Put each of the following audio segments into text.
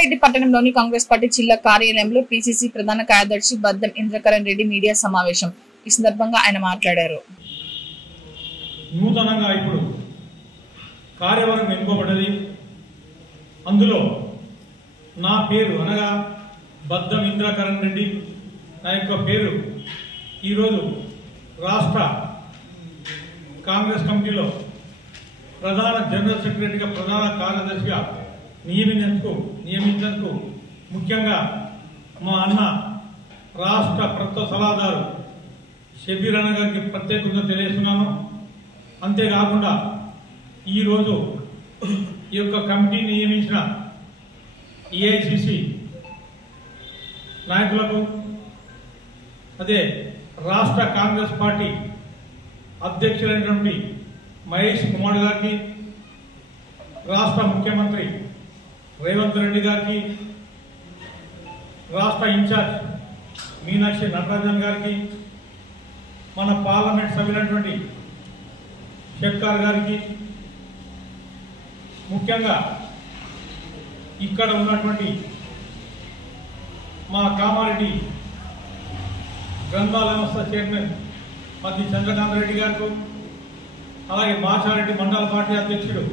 కామారెడ్డి పట్టణంలోని కాంగ్రెస్ పార్టీ జిల్లా కార్యాలయంలో పిసిసి ప్రధాన కార్యదర్శి బద్దం ఇంద్రకరణ్ రెడ్డి మీడియా సమావేశం. ఈ సందర్భంగా ఆయన మాట్లాడారు. నూతనంగా ఇప్పుడు కార్యవర్గం ఎన్నుకోబడ్డది. అందులో నా పేరు అనగా బద్దం ఇంద్రకరణ్ రెడ్డి నా యొక్క పేరు ఈరోజు రాష్ట్ర కాంగ్రెస్ కమిటీలో ప్రధాన జనరల్ సెక్రటరీగా ప్రధాన కార్యదర్శిగా నియమించేందుకు ముఖ్యంగా మా అన్న రాష్ట్ర ప్రభుత్వ సలహాదారు షబీర్ అన్న గారికి ప్రత్యేకంగా తెలియజేస్తున్నాను. అంతేకాకుండా ఈరోజు ఈ యొక్క కమిటీని నియమించిన ఏఐసిసి నాయకులకు, అదే రాష్ట్ర కాంగ్రెస్ పార్టీ అధ్యక్షులైనటువంటి మహేష్ కుమార్ గారికి, రాష్ట్ర ముఖ్యమంత్రి రేవంత్ రెడ్డి గారికి, రాష్ట్ర ఇన్ఛార్జ్ మీనాక్షి నటరాజన్ గారికి, మన పార్లమెంట్ సభ్యులైనటువంటి షెట్కార్ గారికి, ముఖ్యంగా ఇక్కడ ఉన్నటువంటి మా కామారెడ్డి గ్రంథాలయ సంస్థ చైర్మన్ మధ్య చంద్రకాంత్ రెడ్డి గారికి, అలాగే మాచారెడ్డి మండల పార్టీ అధ్యక్షుడు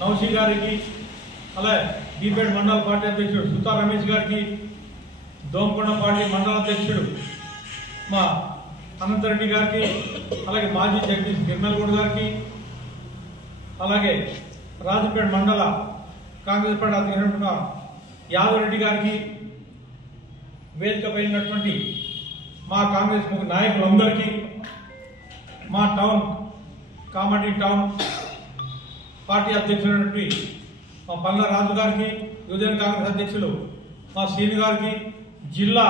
నౌషి గారికి, అలాగే బీపేట్ మండల పార్టీ అధ్యక్షుడు సుతా రమేష్ గారికి, దోమకొండ పార్టీ మండల అధ్యక్షుడు మా అనంతరెడ్డి గారికి, అలాగే మాజీ జగదీష్ గిర్మల్గూడ్ గారికి, అలాగే రాజపేట మండల కాంగ్రెస్ పార్టీ అధ్యక్షుడు యాదవరెడ్డి గారికి, వేదిక పైనటువంటి మా కాంగ్రెస్ నాయకులందరికీ, మా టౌన్ కామారెడ్డి టౌన్ పార్టీ అధ్యక్షుడు మా పల్ల రాజు గారికి, యువజన కాంగ్రెస్ అధ్యక్షులు మా శ్రీని గారికి, జిల్లా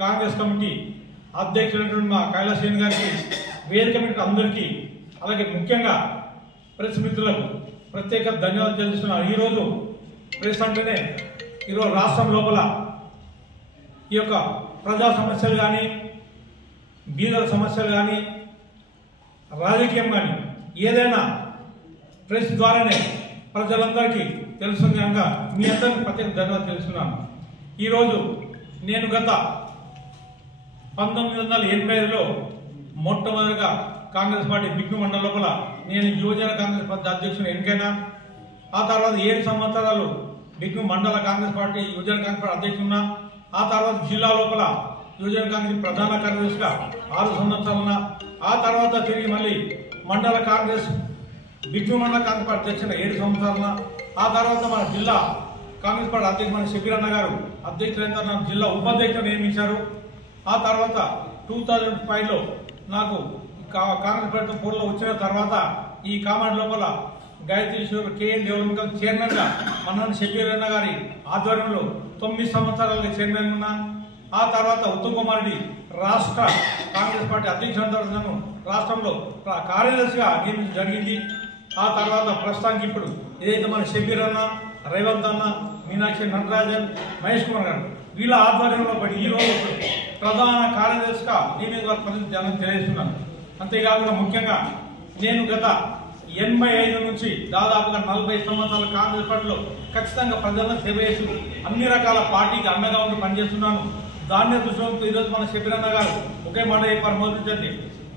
కాంగ్రెస్ కమిటీ అధ్యక్షుడు మా కైలాసేని గారికి, వేదిక మీద అందరికీ, అలాగే ముఖ్యంగా ప్రెస్ మిత్రులకు ప్రత్యేక ధన్యవాదాలు తెలుస్తున్నాను. ఈరోజు ప్రెస్ అంటేనే ఈరోజు రాష్ట్రం లోపల ఈ యొక్క ప్రజా సమస్యలు కానీ, బీదల సమస్యలు కానీ, రాజకీయం కానీ ఏదైనా ప్రెస్ ద్వారానే ప్రజలందరికీ తెలుస్తుంది కనుక మీ అందరికీ ప్రత్యేక ధన్యవాదాలు తెలుస్తున్నాను. ఈరోజు నేను గత 1985లో మొట్టమొదటిగా కాంగ్రెస్ పార్టీ బిగ్గు మండల లోపల నేను యువజన కాంగ్రెస్ పార్టీ అధ్యక్షుడు ఎన్నికైనా. ఆ తర్వాత 7 సంవత్సరాలు బిగ్గు మండల కాంగ్రెస్ పార్టీ యువజన కాంగ్రెస్ పార్టీ అధ్యక్షుడున్నా. ఆ తర్వాత జిల్లా లోపల యువజన కాంగ్రెస్ ప్రధాన కార్యదర్శిగా 6 సంవత్సరాలున్నా. ఆ తర్వాత తిరిగి మళ్ళీ మండల కాంగ్రెస్ బిగ్గు మండల కాంగ్రెస్ పార్టీ అధ్యక్షుడు 7 సంవత్సరాలున్నా. ఆ తర్వాత మన జిల్లా కాంగ్రెస్ పార్టీ అధ్యక్షుడు మన షబీర్ అన్న గారు అధ్యక్షులైన జిల్లా ఉపాధ్యక్షుడు నియమించారు. ఆ తర్వాత 2005లో నాకు కాంగ్రెస్ పార్టీ పోటీలో వచ్చిన తర్వాత ఈ కామారెడ్డి లోపల గాయత్రి కేఎన్ డెవలప్మెంట్ చైర్మన్ గా మన షబీర్ అన్న గారి ఆధ్వర్యంలో 9 సంవత్సరాలుగా చైర్మన్ ఉన్నా. ఆ తర్వాత ఉత్తమ్ కుమార్ రెడ్డి రాష్ట్ర కాంగ్రెస్ పార్టీ అధ్యక్షుడు రాష్ట్రంలో కార్యదర్శిగా నియమించడం జరిగింది. ఆ తర్వాత ప్రస్తుతానికి ఇప్పుడు ఏదైతే మన షబీర్ అన్న, రేవంత్ అన్న, మీనాక్షి నటరాజన్, మహేష్ కుమార్ గారు వీళ్ళ ఆధ్వర్యంలో పడి ఈరోజు ప్రధాన కార్యదర్శిగా నియమించడం తెలియజేస్తున్నాను. అంతేకాకుండా ముఖ్యంగా నేను గత 85 నుంచి దాదాపుగా 40 సంవత్సరాల కాంగ్రెస్ పార్టీలో ఖచ్చితంగా ప్రజలను సేవ చేస్తూ అన్ని రకాల పార్టీకి అండగా ఉండి పనిచేస్తున్నాను. దాన్ని దృష్టిలో ఈరోజు మన షబీర్ అన్న గారు ఒకే మాట చెప్పారు, మొదటి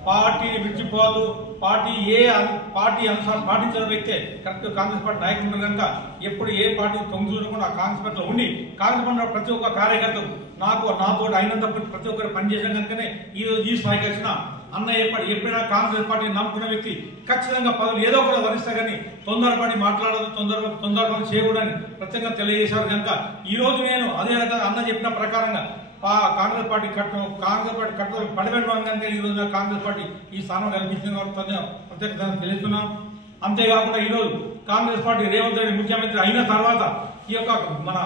పార్టీని విడిచిపోదు, పార్టీ అనుసారం పాటించిన వ్యక్తే కరెక్ట్ కాంగ్రెస్ పార్టీ నాయకులు కనుక ఎప్పుడు ఏ పార్టీ తొంగి ఆ కాంగ్రెస్ పార్టీలో ఉండి కాంగ్రెస్ పార్టీ ప్రతి ఒక్క కార్యకర్తకు నాతో అయినంత ప్రతి ఒక్కరు పనిచేసిన కనుకనే ఈరోజు ఈ స్థాయికి వచ్చిన అన్న ఎప్పుడైనా కాంగ్రెస్ పార్టీని నమ్ముకున్న వ్యక్తి ఖచ్చితంగా పదవులు ఏదో ఒకటి వరిస్తా కానీ తొందరపడి మాట్లాడదు, తొందరపడి చేయకూడదని ప్రత్యేకంగా తెలియజేశారు కనుక ఈ రోజు నేను అదే రకంగా అన్న చెప్పిన ప్రకారంగా కాంగ్రెస్ పార్టీ కట్టుదల పడిపెట్టడం కనుక ఈ రోజు కాంగ్రెస్ పార్టీ ఈ స్థానం కల్పించిన ప్రత్యేక తెలుస్తున్నాం. అంతేకాకుండా ఈరోజు కాంగ్రెస్ పార్టీ రేవంత్ రెడ్డి ముఖ్యమంత్రి అయిన తర్వాత ఈ యొక్క మన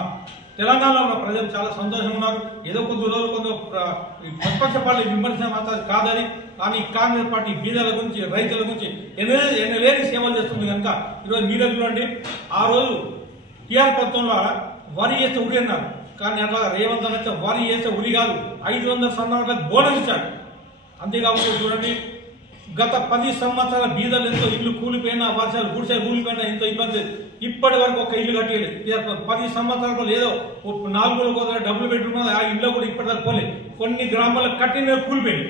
తెలంగాణలో ప్రజలు చాలా సంతోషంగా ఉన్నారు. ఏదో కొద్ది రోజులు ప్రతిపక్ష పార్టీ విమర్శన మాత్రం కాదని, కానీ కాంగ్రెస్ పార్టీ బీదల గురించి, రైతుల గురించి ఎన్నలేని సేవలు చేస్తుంది కనుక ఈరోజు మీరే చూడండి. ఆ రోజు టీఆర్ ప్రభుత్వంలో వరి వేస్తే ఉరి అన్నారు, కానీ అట్లా రేవంత్ అన్న వరి వేస్తే ఉరి కాదు 500 సన్నాలకు బోనస్ ఇచ్చాడు. అంతేకాకుండా చూడండి గత 10 సంవత్సరాల బీదలు ఎంతో ఇల్లు కూలిపోయినా, వర్షాలు గుడిసె కూలిపోయినా ఎంతో ఇబ్బంది. ఇప్పటి వరకు ఒక ఇల్లు కట్టలేదు. 10 సంవత్సరాలు ఏదో 4 డబ్బులు పెట్టుకున్నది, ఆ ఇల్లు కూడా ఇప్పటిదాకా పోలేదు. కొన్ని గ్రామాలకు కట్టిన కూలిపోయింది.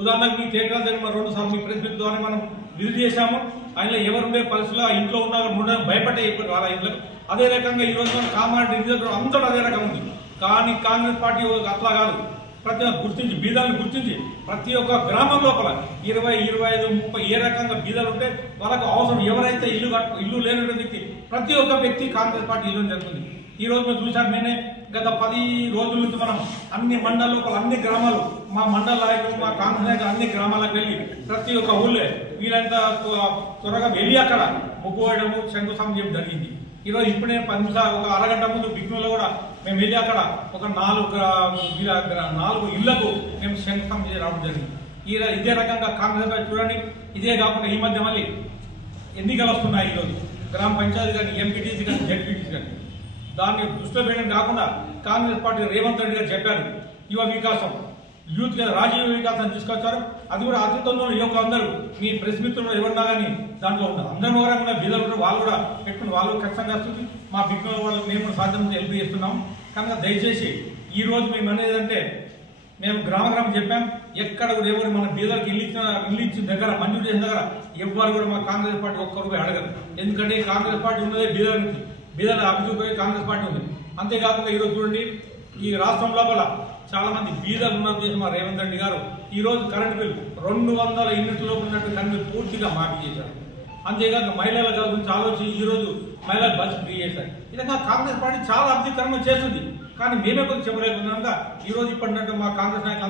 ఉదాహరణకు మీ తేకరాల దగ్గర 2 సార్లు మీ ప్రెస్ మీట్ ద్వారా మనం విజిట్ చేశాము. ఆయన ఎవరుండే పరిస్థితుల్లో ఆ ఇంట్లో ఉన్నారు భయపడే ఇప్పుడు వాళ్ళ ఇంట్లో. అదే రకంగా ఈ రోజు మన కామారెడ్డి రిజర్వ్ అంతటా అదే రకం ఉంది. కానీ కాంగ్రెస్ పార్టీ అట్లా కాదు. ప్రతి గుర్తించి బీదాలను గుర్తించి ప్రతి ఒక్క గ్రామం లోపల 20, 25, 30 ఏ రకంగా బీదాలు ఉంటే వాళ్ళకు అవసరం ఎవరైతే ఇల్లు లేనటువంటి వ్యక్తి ప్రతి ఒక్క వ్యక్తి కాంగ్రెస్ పార్టీ ఇల్లు జరుగుతుంది. ఈ రోజు మేము చూసాం. నేనే గత 10 రోజుల నుంచి మనం అన్ని మండల లోపల అన్ని గ్రామాలు మా మండల నాయకులు మా కాంగ్రెస్ నాయకులు అన్ని గ్రామాలకు వెళ్ళి ప్రతి ఒక్క ఊళ్ళో వీళ్ళంతా త్వరగా వెళ్ళి అక్కడ ముగ్గు వేయడము శంకుస్థాపన చేయడం జరిగింది. ఈరోజు ఇప్పుడు నేను 10 నిమిషాలు ఒక అరగంట ముందు బిగ్నూలో కూడా మేము వెళ్ళి అక్కడ ఒక 4 ఇళ్లకు మేము శంకుస్థాపన చేసి రావడం జరిగింది. ఇదే రకంగా కాంగ్రెస్ పార్టీ చూడండి. ఇదే కాకుండా ఈ మధ్య మళ్ళీ ఎన్నికలు వస్తున్నాయి. ఈరోజు గ్రామ పంచాయతీ కానీ, ఎంపీటీసీ కానీ, జెడ్పీటీసీ కానీ దాన్ని దృష్టిలో పెట్టడం కాకుండా కాంగ్రెస్ పార్టీ రేవంత్ రెడ్డి గారు చెప్పారు యువ వికాసం, యూత్ రాజీవ వికాసం తీసుకొచ్చారు. అది కూడా అతి తొందరలో యువకులందరూ మీ ప్రెస్ మిత్రులు ఎవరున్నా కానీ దాంట్లో ఉన్నారు. అందరం కూడా బీదలు ఉంటారు. వాళ్ళు కూడా పెట్టుకుని వాళ్ళు ఖచ్చితంగా వస్తుంది. మా బిగ్గుల వాళ్ళకి మేము సాధ్యం హెల్ప్ చేస్తున్నాం. కనుక దయచేసి ఈ రోజు మేము అనేది అంటే మేము గ్రామం చెప్పాం. ఎక్కడ కూడా ఎవరు మన బీదలకు ఇల్లు ఇచ్చిన దగ్గర మంజూరు చేసిన దగ్గర ఎవ్వరు కూడా మా కాంగ్రెస్ పార్టీ ఒక్క రూపాయి అడగరు. ఎందుకంటే కాంగ్రెస్ పార్టీ ఉన్నదే బీదల నుంచి. బీదల అభివృద్ధి కాంగ్రెస్ పార్టీ ఉంది. అంతేకాకుండా ఈరోజు చూడండి ఈ రాష్ట్రం లోపల చాలా మంది బీదలు ఉన్నది చేసి మా రేవంత్ రెడ్డి గారు ఈ రోజు కరెంట్ బిల్ 200 యూనిట్ల లోపు ఉన్నట్టు కరెంట్ బిల్ పూర్తిగా మాఫీ చేశారు. అంతేకాక మహిళల గురించి ఆలోచించి ఈ రోజు మహిళలకు బస్సు ఫ్రీ చేశారు. ఇదంతా కాంగ్రెస్ పార్టీ చాలా అభివృద్ధి చేస్తుంది. కానీ మేమే కొంచెం చెప్పలేకుండా ఈ రోజు ఇప్పటినట్టు మా కాంగ్రెస్ నాయకులు